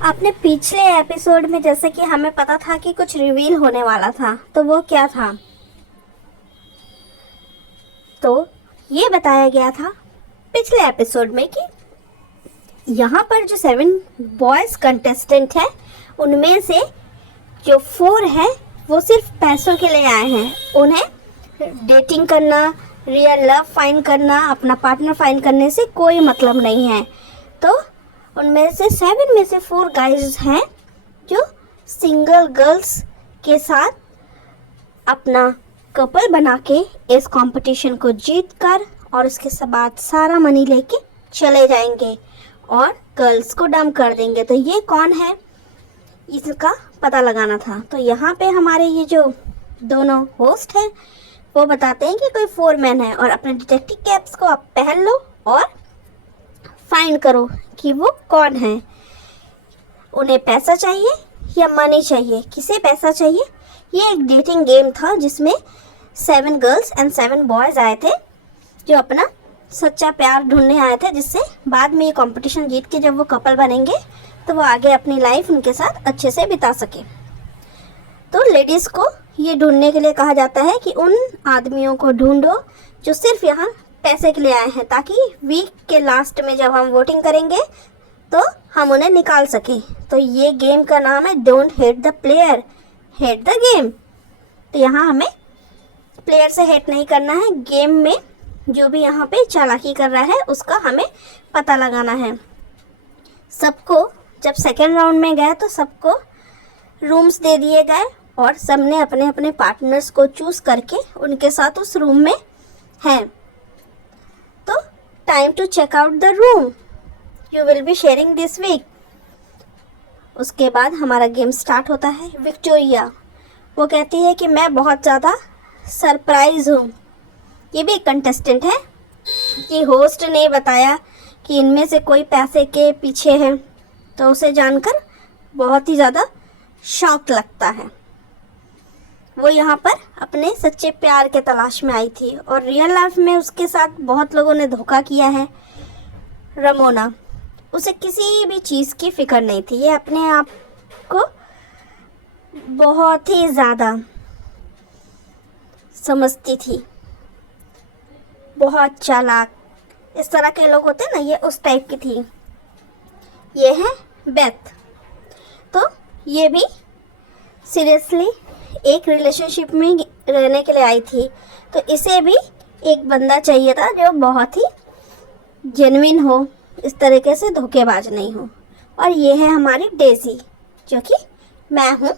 आपने पिछले एपिसोड में जैसे कि हमें पता था कि कुछ रिवील होने वाला था, तो वो क्या था? तो ये बताया गया था पिछले एपिसोड में कि यहाँ पर जो 7 बॉयज कंटेस्टेंट हैं, उनमें से जो 4 हैं वो सिर्फ पैसों के लिए आए हैं। उन्हें डेटिंग करना, रियल लव फाइंड करना, अपना पार्टनर फाइंड करने से कोई मतलब नहीं है। तो उनमें से 7 में से 4 गाइज हैं जो सिंगल गर्ल्स के साथ अपना कपल बना के इस कंपटीशन को जीत कर और उसके बाद सारा मनी लेके चले जाएंगे और गर्ल्स को डंप कर देंगे। तो ये कौन है, इसका पता लगाना था। तो यहाँ पे हमारे ये जो दोनों होस्ट हैं वो बताते हैं कि कोई 4 मैन है और अपने डिटेक्टिव कैप्स को आप पहन लो और फाइंड करो कि वो कौन है। उन्हें पैसा चाहिए या मनी चाहिए, किसे पैसा चाहिए? ये एक डेटिंग गेम था जिसमें 7 गर्ल्स एंड 7 बॉयज आए थे जो अपना सच्चा प्यार ढूंढने आए थे, जिससे बाद में ये कंपटीशन जीत के जब वो कपल बनेंगे तो वो आगे अपनी लाइफ उनके साथ अच्छे से बिता सके। तो लेडीज़ को ये ढूंढने के लिए कहा जाता है कि उन आदमियों को ढूंढो जो सिर्फ यहाँ पैसे के लिए आए हैं, ताकि वीक के लास्ट में जब हम वोटिंग करेंगे तो हम उन्हें निकाल सकें। तो ये गेम का नाम है don't hate the player, hate the game. तो यहाँ हमें प्लेयर से हेट नहीं करना है, गेम में जो भी यहाँ पे चालाकी कर रहा है उसका हमें पता लगाना है। सबको जब सेकेंड राउंड में गए तो सबको रूम्स दे दिए गए और सबने अपने अपने पार्टनर्स को चूज़ करके उनके साथ उस रूम में हैं। तो time to check out the room you will be sharing this week. उसके बाद हमारा गेम स्टार्ट होता है। विक्टोरिया वो कहती है कि मैं बहुत ज़्यादा सरप्राइज हूँ। ये भी एक कंटेस्टेंट है कि होस्ट ने बताया कि इनमें से कोई पैसे के पीछे है, तो उसे जानकर बहुत ही ज़्यादा शॉक लगता है। वो यहाँ पर अपने सच्चे प्यार के तलाश में आई थी और रियल लाइफ में उसके साथ बहुत लोगों ने धोखा किया है। रमोना, उसे किसी भी चीज़ की फिक्र नहीं थी, ये अपने आप को बहुत ही ज़्यादा समझती थी, बहुत चालाक, इस तरह के लोग होते हैं ना, ये उस टाइप की थी। ये है बेथ। तो ये भी सीरियसली एक रिलेशनशिप में रहने के लिए आई थी, तो इसे भी एक बंदा चाहिए था जो बहुत ही जेन्युइन हो, इस तरीके से धोखेबाज नहीं हो। और ये है हमारी डेजी जो कि मैं हूँ,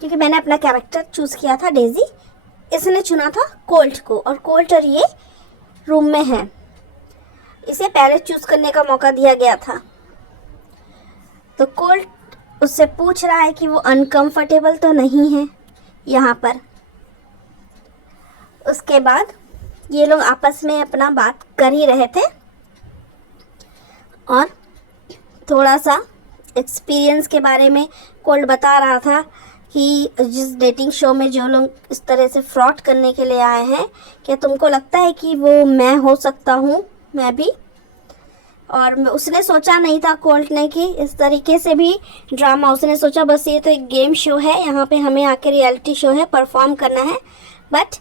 क्योंकि मैंने अपना कैरेक्टर चूज़ किया था डेजी। इसने चुना था कोल्ट को और कोल्ट और ये रूम में है। इसे पहले चूज़ करने का मौका दिया गया था। तो कोल्ट उससे पूछ रहा है कि वो अनकंफर्टेबल तो नहीं है यहाँ पर। उसके बाद ये लोग आपस में अपना बात कर ही रहे थे और थोड़ा सा एक्सपीरियंस के बारे में कोल्ट बता रहा था कि जिस डेटिंग शो में जो लोग इस तरह से फ्रॉड करने के लिए आए हैं, क्या तुमको लगता है कि वो मैं हो सकता हूँ? मैं भी। और उसने सोचा नहीं था कोल्ट ने कि इस तरीके से भी ड्रामा, उसने सोचा बस ये तो एक गेम शो है, यहाँ पे हमें आके रियलिटी शो है, परफॉर्म करना है। बट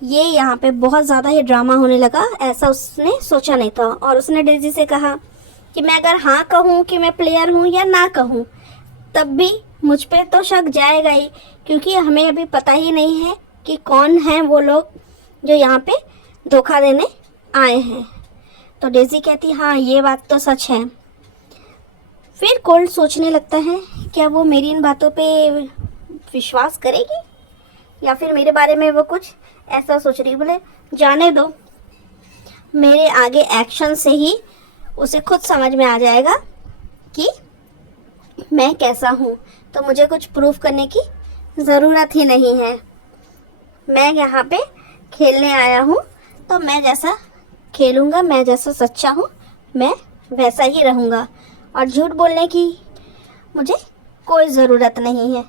ये यहाँ पे बहुत ज़्यादा ये ड्रामा होने लगा, ऐसा उसने सोचा नहीं था। और उसने डेजी से कहा कि मैं अगर हाँ कहूँ कि मैं प्लेयर हूँ या ना कहूँ, तब भी मुझ पे तो शक जाएगा ही, क्योंकि हमें अभी पता ही नहीं है कि कौन हैं वो लोग जो यहाँ पे धोखा देने आए हैं। तो डेजी कहती हाँ ये बात तो सच है। फिर कोल्ट सोचने लगता है क्या वो मेरी इन बातों पे विश्वास करेगी या फिर मेरे बारे में वो कुछ ऐसा सोच रही। बोले जाने दो, मेरे आगे एक्शन से ही उसे खुद समझ में आ जाएगा कि मैं कैसा हूँ, तो मुझे कुछ प्रूफ करने की ज़रूरत ही नहीं है। मैं यहाँ पे खेलने आया हूँ, तो मैं जैसा खेलूँगा, मैं जैसा सच्चा हूँ मैं वैसा ही रहूँगा, और झूठ बोलने की मुझे कोई ज़रूरत नहीं है।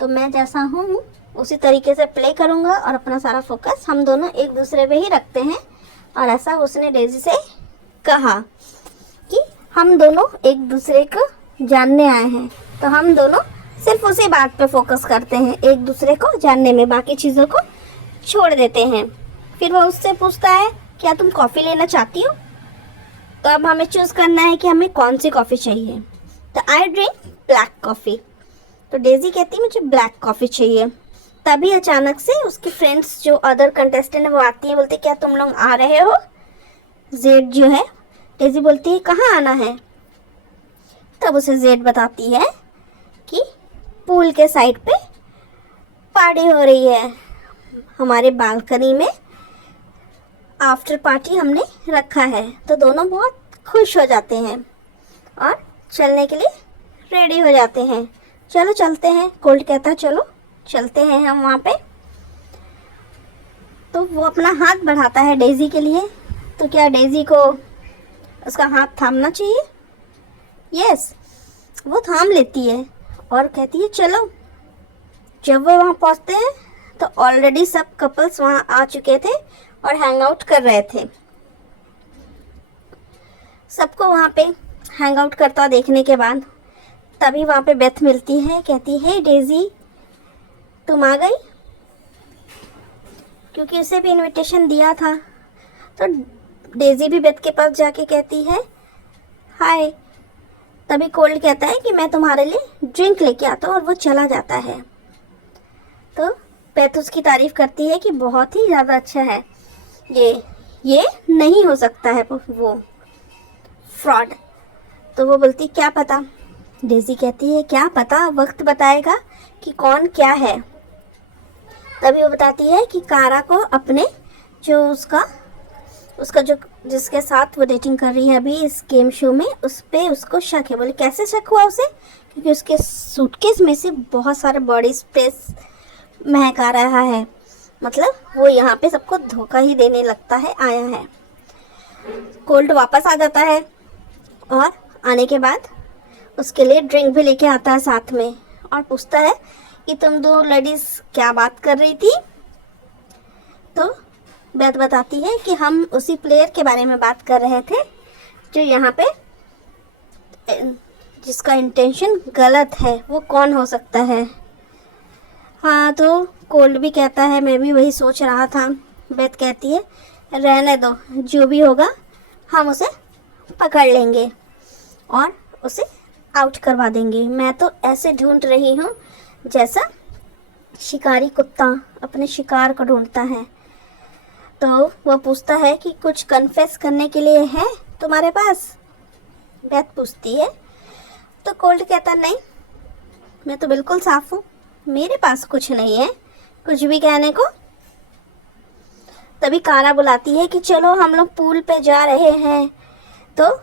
तो मैं जैसा हूँ उसी तरीके से प्ले करूँगा और अपना सारा फोकस हम दोनों एक दूसरे पे ही रखते हैं। और ऐसा उसने डेजी से कहा कि हम दोनों एक दूसरे को जानने आए हैं, तो हम दोनों सिर्फ उसी बात पे फोकस करते हैं, एक दूसरे को जानने में, बाकी चीज़ों को छोड़ देते हैं। फिर वो उससे पूछता है क्या तुम कॉफ़ी लेना चाहती हो? तो अब हमें चूज़ करना है कि हमें कौन सी कॉफ़ी चाहिए। तो आई ड्रिंक ब्लैक कॉफ़ी। तो डेज़ी कहती है मुझे ब्लैक कॉफ़ी चाहिए। तभी अचानक से उसकी फ्रेंड्स जो अदर कंटेस्टेंट है वो आती हैं, बोलती क्या तुम लोग आ रहे हो? जेड जो है, डेज़ी बोलती है कहाँ आना है? तब उसे जेड बताती है कि पूल के साइड पे पार्टी हो रही है, हमारे बालकनी में आफ्टर पार्टी हमने रखा है। तो दोनों बहुत खुश हो जाते हैं और चलने के लिए रेडी हो जाते हैं। चलो चलते हैं, कोल्ड कहता है चलो चलते हैं हम वहाँ पे। तो वो अपना हाथ बढ़ाता है डेज़ी के लिए। तो क्या डेज़ी को उसका हाथ थामना चाहिए? यस, वो थाम लेती है और कहती है चलो। जब वो वहाँ पहुँचते हैं तो ऑलरेडी सब कपल्स वहाँ आ चुके थे और हैंग आउट कर रहे थे। सबको वहाँ पे हैंग आउट करता देखने के बाद तभी वहाँ पे बेथ मिलती है, कहती है डेज़ी तुम आ गई, क्योंकि उसे भी इनविटेशन दिया था। तो डेज़ी भी बेथ के पास जाके कहती है हाय। तभी कोल्ड कहता है कि मैं तुम्हारे लिए ड्रिंक लेके आता हूँ, और वो चला जाता है। तो बेथ उसकी तारीफ़ करती है कि बहुत ही ज़्यादा अच्छा है, ये नहीं हो सकता है वो फ्रॉड। तो वो बोलती क्या पता। डेज़ी कहती है क्या पता, वक्त बताएगा कि कौन क्या है। तभी वो बताती है कि कारा को अपने जो उसका जो जिसके साथ वो डेटिंग कर रही है अभी इस गेम शो में, उस पे उसको शक है। बोले कैसे शक हुआ उसे? क्योंकि उसके सूटकेस में से बहुत सारे बॉडी स्प्रेस महक आ रहा है, मतलब वो यहाँ पे सबको धोखा ही देने लगता है आया है। कोल्ड वापस आ जाता है और आने के बाद उसके लिए ड्रिंक भी लेके आता है साथ में, और पूछता है कि तुम दो लेडीज़ क्या बात कर रही थी? तो बेथ बताती है कि हम उसी प्लेयर के बारे में बात कर रहे थे जो यहाँ पे जिसका इंटेंशन गलत है, वो कौन हो सकता है? हाँ, तो कोल्ड भी कहता है मैं भी वही सोच रहा था। बेथ कहती है रहने दो, जो भी होगा हम उसे पकड़ लेंगे और उसे आउट करवा देंगे। मैं तो ऐसे ढूंढ रही हूँ जैसा शिकारी कुत्ता अपने शिकार को ढूंढता है। तो वह पूछता है कि कुछ कन्फेस करने के लिए है तुम्हारे पास? बेथ पूछती है। तो कोल्ड कहता नहीं, मैं तो बिल्कुल साफ हूँ, मेरे पास कुछ नहीं है कुछ भी कहने को। तभी कारा बुलाती है कि चलो हम लोग पूल पे जा रहे हैं, तो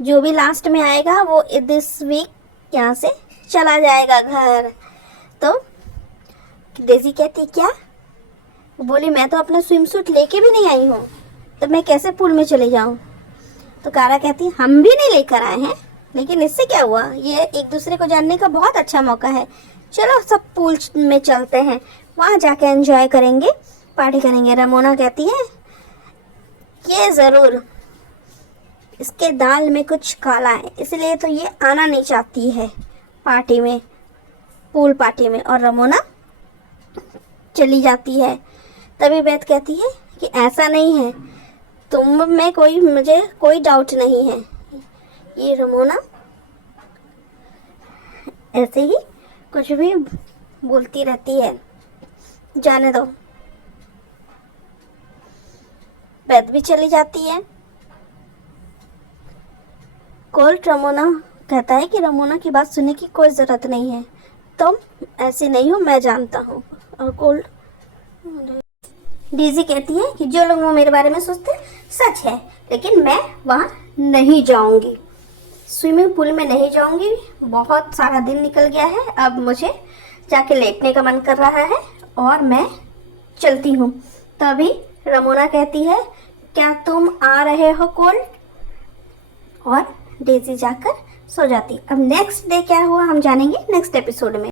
जो भी लास्ट में आएगा वो दिस वीक यहाँ से चला जाएगा घर। तो डेज़ी कहती क्या? वो बोली मैं तो अपना स्विम सूट लेके भी नहीं आई हूँ, तो मैं कैसे पूल में चले जाऊँ? तो कारा कहती हम भी नहीं लेकर आए हैं, लेकिन इससे क्या हुआ, ये एक दूसरे को जानने का बहुत अच्छा मौका है। चलो सब पूल में चलते हैं, वहाँ जाके एंजॉय करेंगे, पार्टी करेंगे। रमोना कहती है ये ज़रूर, इसके दाल में कुछ काला है, इसलिए तो ये आना नहीं चाहती है पार्टी में, पूल पार्टी में। और रमोना चली जाती है। तभी बेथ कहती है कि ऐसा नहीं है, तुम में मुझे कोई डाउट नहीं है। ये रमोना ऐसे ही कुछ भी बोलती रहती है, जाने दो। बेथ भी चली जाती है। कोल्ड रमोना कहता है कि रमोना की बात सुनने की कोई ज़रूरत नहीं है, तुम ऐसी नहीं हो, मैं जानता हूँ। और कोल्ड डेज़ी कहती है कि जो लोग वो मेरे बारे में सोचते सच है, लेकिन मैं वहाँ नहीं जाऊँगी, स्विमिंग पूल में नहीं जाऊँगी। बहुत सारा दिन निकल गया है, अब मुझे जाके लेटने का मन कर रहा है और मैं चलती हूँ। तभी रमोना कहती है क्या तुम आ रहे हो कोल्ड? और डेज़ी जाकर सो जाती। अब नेक्स्ट डे क्या हुआ हम जानेंगे नेक्स्ट एपिसोड में।